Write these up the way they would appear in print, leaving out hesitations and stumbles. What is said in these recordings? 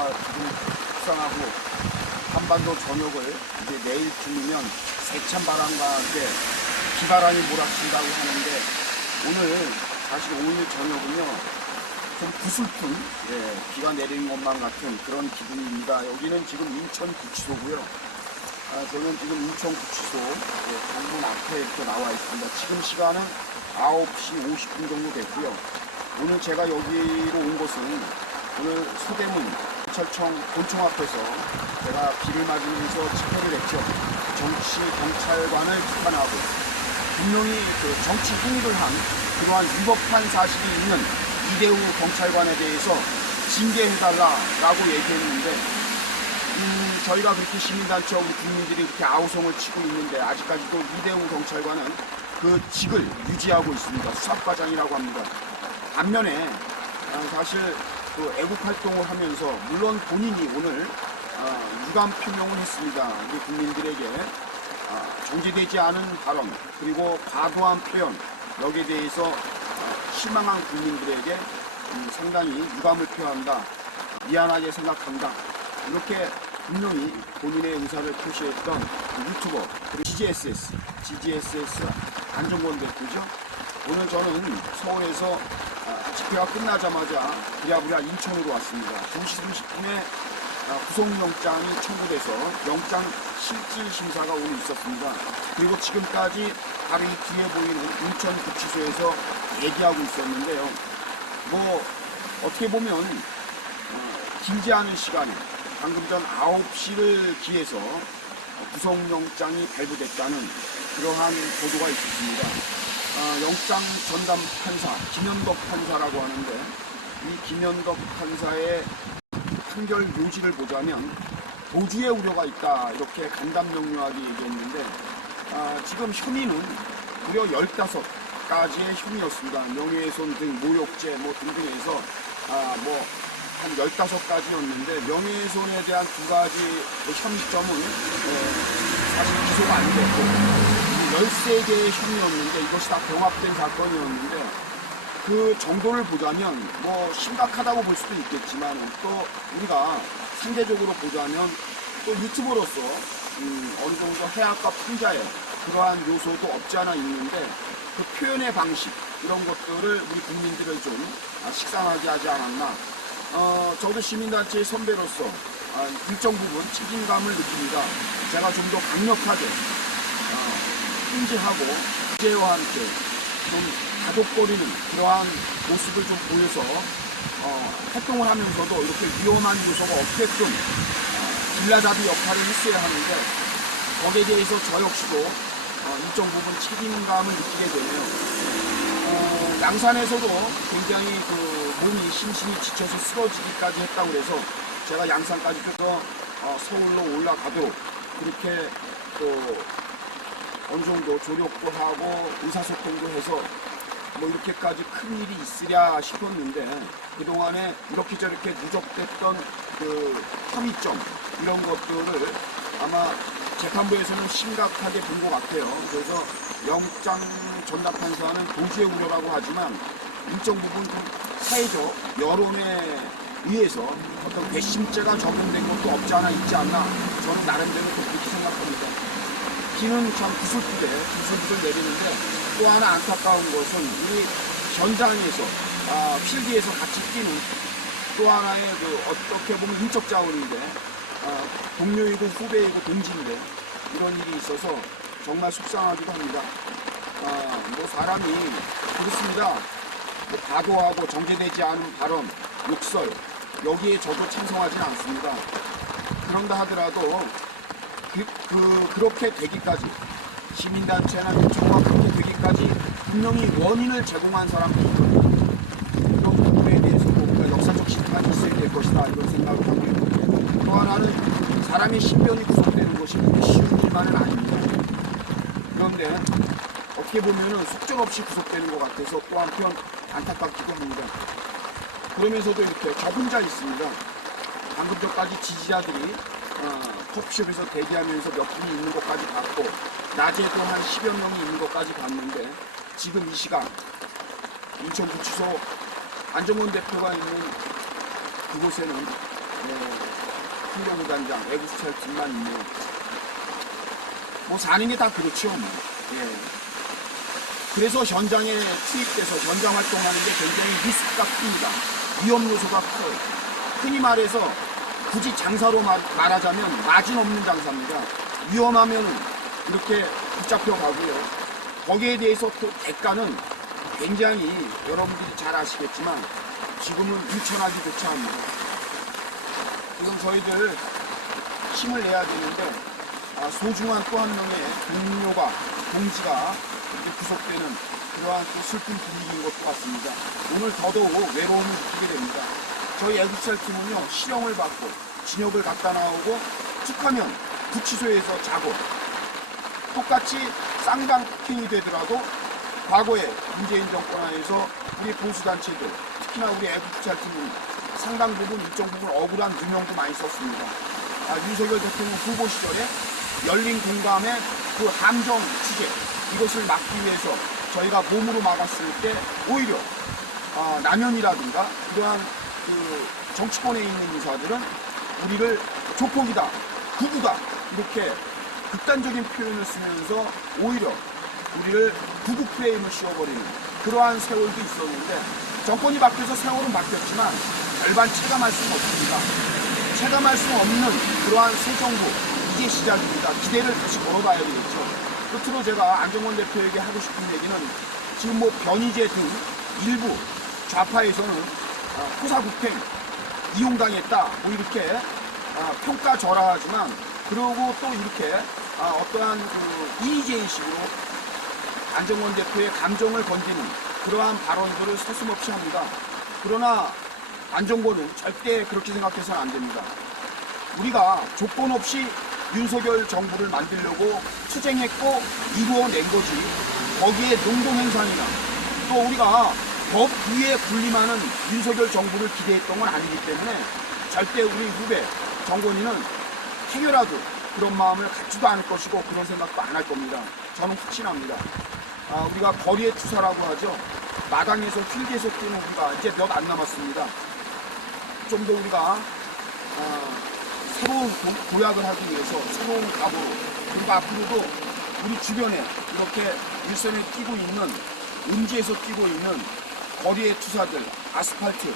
정말 지금 속상하고 한반도 전역을 이제 내일쯤이면 세찬 바람과 함께 비바람이 몰아친다고 하는데 오늘 사실 오늘 저녁은요 좀 구슬픈 비가 내리는 것만 같은 그런 기분입니다. 여기는 지금 인천구치소고요. 저는 지금 인천구치소 정문 앞에 이렇게 나와 있습니다. 지금 시간은 9시 50분 정도 됐고요. 오늘 제가 여기로 온 것은 오늘 서대문 경찰청 본청 앞에서 제가 비를 맞으면서 집회를 했죠. 정치 경찰관을 비판하고 분명히 그 정치 행위를 한 그러한 위법한 사실이 있는 이대우 경찰관에 대해서 징계해달라라고 얘기했는데 저희가 그렇게 시민단체와 우리 국민들이 그렇게 아우성을 치고 있는데 아직까지도 이대우 경찰관은 그 직을 유지하고 있습니다. 수사과장이라고 합니다. 반면에 사실 그 애국활동을 하면서 물론 본인이 오늘 유감 표명을 했습니다. 우리 국민들에게 정제되지 않은 발언 그리고 과도한 표현 여기에 대해서 실망한 국민들에게 상당히 유감을 표한다. 미안하게 생각한다. 이렇게 분명히 본인의 의사를 표시했던 유튜버 그리고 GGSS 안정권 대표죠. 오늘 저는 서울에서 집회가 끝나자마자 부랴부랴 인천으로 왔습니다. 2시 30분에 구속영장이 청구돼서 영장 실질 심사가 오늘 있었습니다. 그리고 지금까지 바로 이 뒤에 보이는 인천구치소에서 얘기하고 있었는데요. 뭐 어떻게 보면 길지 않은 시간에 방금 전 9시를 기해서 구속영장이 발부됐다는 그러한 보도가 있었습니다. 영장 전담 판사 김현덕 판사라고 하는데 이 김현덕 판사의 판결 요지를 보자면 도주의 우려가 있다 이렇게 간단명료하게 얘기했는데 지금 혐의는 무려 15가지의 혐의였습니다. 명예훼손 등 모욕죄 뭐 등등해서 한 15가지였는데 명예훼손에 대한 2가지 혐의점은 사실 기소가 안 됐고 13개의 혐의였는데 이것이 다 병합된 사건이었는데 그 정도를 보자면 뭐 심각하다고 볼 수도 있겠지만 또 우리가 상대적으로 보자면 또 유튜버로서 어느 정도 해악과 풍자의 그러한 요소도 없지 않아 있는데 그 표현의 방식 이런 것들을 우리 국민들을 좀 식상하게 하지 않았나. 저도 시민단체의 선배로서 일정 부분 책임감을 느낍니다. 제가 좀 더 강력하게 통제하고 제와 함께 좀 가족거리는 그러한 모습을 좀 보여서 활동을 하면서도 이렇게 위험한 요소가 없게끔 길라잡이 역할을 했어야 하는데 거기에 대해서 저 역시도 일정 부분 책임감을 느끼게 되네요. 양산에서도 굉장히 그 몸이 심신이 지쳐서 쓰러지기까지 했다고 그래서 제가 양산까지 펴서 서울로 올라가도록 그렇게 또 어느 정도 조력도 하고 의사소통도 해서 뭐 이렇게까지 큰 일이 있으랴 싶었는데 그동안에 이렇게 저렇게 누적됐던 그 혐의점 이런 것들을 아마 재판부에서는 심각하게 본 것 같아요. 그래서 영장 전담 판사는 도주의 우려라고 하지만 일정 부분 사회적 여론에 의해서 어떤 괘씸죄가 적용된 것도 없지 않아 있지 않나 저는 나름대로 그렇게 생각합니다. 비는 참 구슬프게 구슬구슬 내리는데 또 하나 안타까운 것은 이 현장에서 필드에서 같이 뛰는 또 하나의 그 어떻게 보면 인적 자원인데 동료이고 후배이고 동지인데 이런 일이 있어서 정말 속상하기도 합니다. 뭐 사람이 그렇습니다. 뭐 과도하고 정제되지 않은 발언, 욕설 여기에 저도 찬성하지는 않습니다. 그런다 하더라도 그렇게 되기까지 시민단체나 민주가 그렇게 되기까지 분명히 원인을 제공한 사람들이 있거든요. 그런 부분에 대해서도 우리가 역사적 심판이 있어야 될 것이다 이런 생각을 합니다. 또 하나는 사람의 신변이 구속되는 것이 그렇게 쉬운 일만은 아닙니다. 그런데 어떻게 보면은 속절없이 구속되는 것 같아서 또 한편 안타깝기도 합니다. 그러면서도 이렇게 저 혼자 있습니다. 방금 전까지 지지자들이 커피숍에서 대기하면서 몇 분이 있는 것까지 봤고 낮에도 한 10여 명이 있는 것까지 봤는데 지금 이 시간 인천구치소 안정권 대표가 있는 그곳에는 행정단장, 애국수찰팀만 있네요. 뭐 사는 게 다 그렇죠. 뭐. 예. 그래서 현장에 투입돼서 현장 활동하는 게 굉장히 리스크가 큽니다. 위험 요소가 커요. 흔히 말해서 굳이 장사로 말하자면 마진 없는 장사입니다. 위험하면 이렇게 붙잡혀 가고요. 거기에 대해서 또 대가는 굉장히 여러분들이 잘 아시겠지만 지금은 인천하기조차 합니다. 지금 저희들 힘을 내야 되는데 소중한 또 한 명의 동지가 이렇게 구속되는 그러한 또 슬픈 분위기인 것도 같습니다. 오늘 더더욱 외로움을 느끼게 됩니다. 저희 애국수찰팀은요, 실형을 받고 징역을 갔다 나오고 툭하면 구치소에서 자고 똑같이 쌍방폭행이 되더라도 과거에 문재인 정권 하에서 우리 보수단체들, 특히나 우리 애국수찰팀은 상당 부분 일정 부분 억울한 누명도 많이 썼습니다. 윤석열 대통령 후보 시절에 열린 공감의 그 함정 취재, 이것을 막기 위해서 저희가 몸으로 막았을 때 오히려 남연이라든가 그러한 그 정치권에 있는 인사들은 우리를 조폭이다, 구구다 이렇게 극단적인 표현을 쓰면서 오히려 우리를 구구 프레임을 씌워버리는 그러한 세월도 있었는데 정권이 바뀌어서 세월은 바뀌었지만 절반 체감할 수는 없습니다. 체감할 수 없는 그러한 새 정부 이제 시작입니다. 기대를 다시 걸어봐야 되겠죠. 끝으로 제가 안정권 대표에게 하고 싶은 얘기는 지금 뭐 변희재 등 일부 좌파에서는 토사구팽 이용당했다 뭐 이렇게 평가절하하지만 그러고 또 이렇게 어떠한 그 이의제의식으로 안정권 대표의 감정을 건드는 그러한 발언들을 서슴없이 합니다. 그러나 안정권은 절대 그렇게 생각해서는 안 됩니다. 우리가 조건 없이 윤석열 정부를 만들려고 투쟁했고 이루어낸 거지 거기에 농동행산이나 또 우리가 법 위에 군림하는 윤석열 정부를 기대했던 건 아니기 때문에 절대 우리 후배 정권인은 행여라도 그런 마음을 갖지도 않을 것이고 그런 생각도 안 할 겁니다. 저는 확신합니다. 우리가 거리의 투사라고 하죠. 마당에서 휠게서 뛰는 우리가 이제 몇 안 남았습니다. 좀 더 우리가 새로운 도약을 하기 위해서 새로운 각오로 그리고 앞으로도 우리 주변에 이렇게 일선에 뛰고 있는 음지에서 뛰고 있는 거리의 투사들, 아스팔트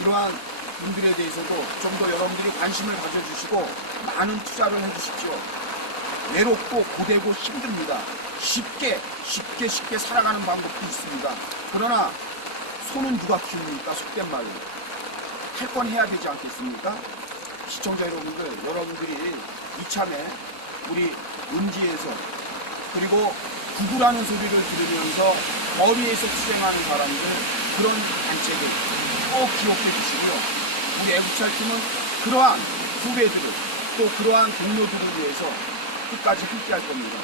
이러한 분들에 대해서도 좀 더 여러분들이 관심을 가져주시고 많은 투자를 해주십시오. 외롭고 고되고 힘듭니다. 쉽게 살아가는 방법도 있습니다. 그러나 소는 누가 키웁니까? 속된 말로. 할 건 해야 되지 않겠습니까? 시청자 여러분들이 이참에 우리 음지에서 그리고 구구라는 소리를 들으면서 거리에서 투쟁하는 사람들 그런 단체들 꼭 기억해 주시고요. 우리 애국수찰팀은 그러한 후배들을 또 그러한 동료들을 위해서 끝까지 함께 할 겁니다.